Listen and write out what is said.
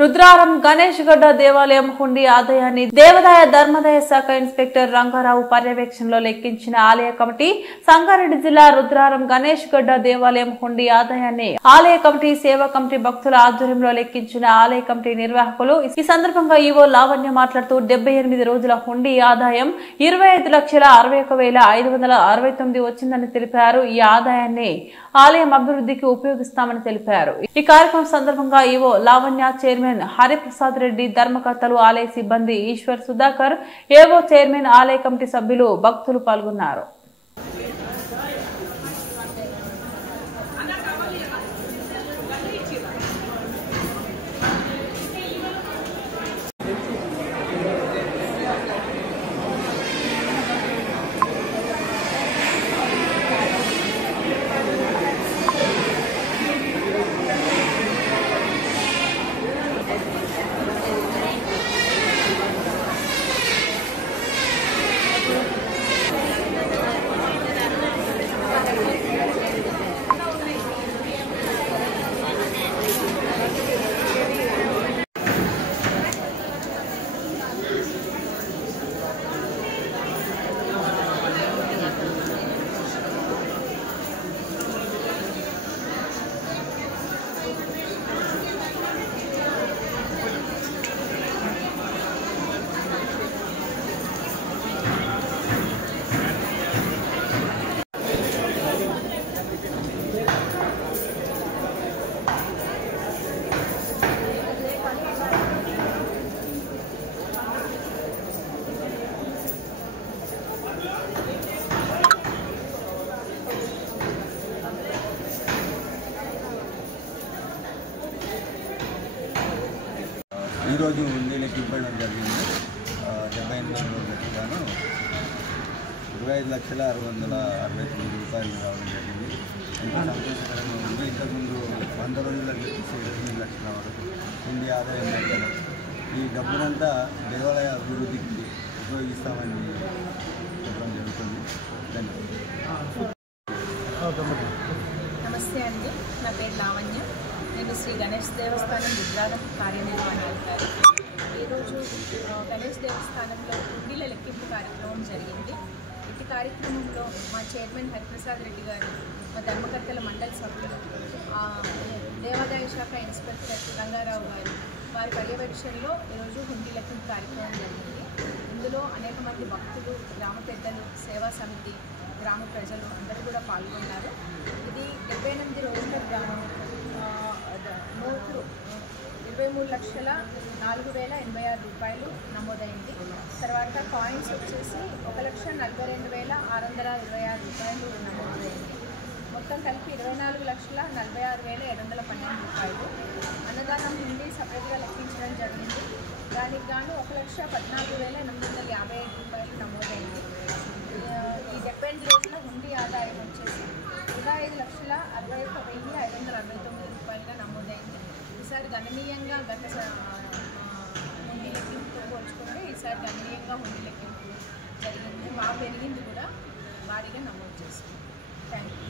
రుద్రారం గణేష్ గడ్డ దేవాలయం హుండీ ఆదాయాన్ని దేవాదాయ ధర్మాదాయ శాఖ ఇన్స్పెక్టర్ రంగారావు పర్యవేక్షణలో లెక్కించిన ఆలయ కమిటీ సంగారెడ్డి జిల్లా రుద్రారం గణేష్ గడ్డ దేవాలయం హుండీ ఆదాయాన్ని ఆలయ కమిటీ సేవా కమిటీ భక్తుల ఆధ్వర్యంలో లెక్కించిన ఆలయ కమిటీ నిర్వాహకులు ఈ సందర్భంగా ఈవో లావణ్య మాట్లాడుతూ 78 రోజుల హుండీ ఆదాయం 25,61,569 వచ్చిందని తెలిపారు. ఈ ఆదాయాన్ని ఆలయం అభివృద్ధికి ఉపయోగిస్తామని తెలిపారు. ఈ కార్యక్రమం సందర్భంగా ఈవో లావణ్య, చైర్మన్ హరిప్రసాద్ రెడ్డి, ధర్మకర్తలు, ఆలయ సిబ్బంది, ఈశ్వర్, సుధాకర్, ఏవో చైర్మన్, ఆలయ కమిటీ సభ్యులు, భక్తులు పాల్గొన్నారు. ఈరోజు ఉండేలకి ఇవ్వడం జరిగింది. 78 రోజులకు గాను 25,669 రూపాయలు రావడం జరిగింది. ఎంతో సంతోషకరంగా ఉంది. ఇంతకుముందు 100 రోజులకు 8 లక్షల వరకు ఉంది ఆదాయం పెట్టడం. ఈ డబ్బునంతా దేవాలయ అభివృద్ధికి ఉపయోగిస్తామని చెప్పడం జరుగుతుంది. నమస్తే అండి, నా పేరు లావణ్య. నేను శ్రీ గణేష్ దేవస్థానం రుద్రారం కార్యనిర్వహణాధికారి. ఈరోజు గణేష్ దేవస్థానంలో హుండీల లెక్కింపు కార్యక్రమం జరిగింది. ఇటు కార్యక్రమంలో మా చైర్మన్ హరిప్రసాద్ రెడ్డి గారు, మా ధర్మకర్తల మండలి సభ్యులు, దేవాదాయ శాఖ ఇన్స్పెక్టర్ రంగారావు గారు, వారి పర్యవేక్షణలో ఈరోజు హుండీ లెక్కింపు కార్యక్రమం జరిగింది. ఇందులో అనేక మంది భక్తులు, గ్రామ పెద్దలు, సేవా సమితి, గ్రామ ప్రజలు అందరూ కూడా పాల్గొన్నారు. ఇది 78 రోజులకు గాను నోట్లు 23,04,086 రూపాయలు నమోదైంది. తర్వాత కాయిన్స్ వచ్చేసి 1,42,626 రూపాయలు నమోదైంది. మొత్తం కలిపి 24,46,712 రూపాయలు. అన్నదానం నుండి సపరేట్గా లెక్కించడం జరిగింది. దానికి గాను 1,14,855 రూపాయలు నమోదైంది. ఈ 78 రోజుల హుండీ ఆదాయం వచ్చేసి 25,61,569 రూపాయలుగా నమోదైంది. ఈసారి గణనీయంగా గత హుండీ లెక్కింపుతో పోల్చుకుంటే ఈసారి గణనీయంగా హుండీ లెక్కింపు జరిగింది. బాగా పెరిగింది కూడా, భారీగా నమోదు చేసింది. Thank you.